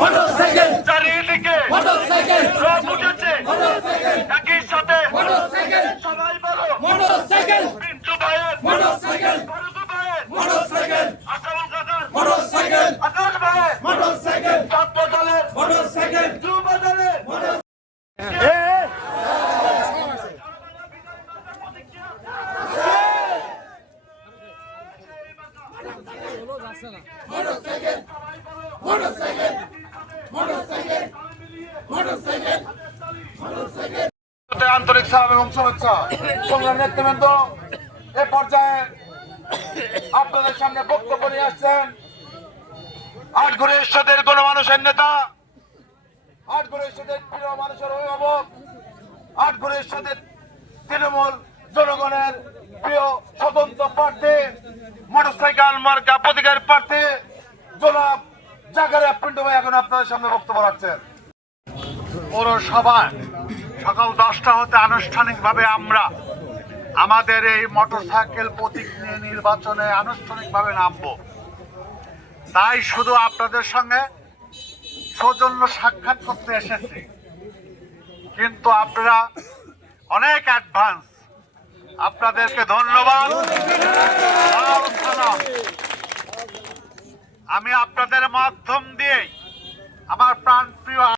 Motorcycle চারিদিকে motorcycle রব উঠেছে মোটরসাইকেল একই সাথে মোটরসাইকেল সবাই বলো মোটরসাইকেল পিন্টু ভাইয়ের মোটরসাইকেল ফারুক ভাইয়ের মোটরসাইকেল আসামুল কাদের মোটরসাইকেল আকাশ ভাইয়ের মোটরসাইকেল ছাত্র দলের মোটরসাইকেল যুব দলের motorcycle motorcycle motorcycle motorcycle motorcycle আন্তরিক সালাম এবং শুভেচ্ছা। সংগ্রামী নেতৃবৃন্দ, এ পর্যায়ে আপনাদের সামনে বক্তব্য নিয়ে আসছেন আটঘরে ঈশ্বরের গণমানুষের নেতা, আটঘরে ঈশ্বরের প্রিয় মানুষের অভিভাবক, আটঘরে ঈশ্বরের তৃণমূল জনগণের প্রিয় স্বতন্ত্র প্রার্থী, মোটরসাইকেল মার্কা প্রতীকের প্রার্থী জনাব জাকারিয়া পিন্টু ভাই এখন আপনাদের সামনে বক্তব্য রাখছেন। পৌরসভায় সকাল 10টা হতে আনুষ্ঠানিকভাবে আমরা আমাদের এই মোটরসাইকেল প্রতীক নিয়ে নির্বাচনে আনুষ্ঠানিকভাবে নামবো। তাই শুধু আপনাদের সঙ্গে সৌজন্য সাক্ষাৎ করতে এসেছি, কিন্তু আপনারা অনেক অ্যাডভান্স, আপনাদেরকে ধন্যবাদ। আমি আপনাদের মাধ্যম দিয়ে আমার প্রাণপ্রিয়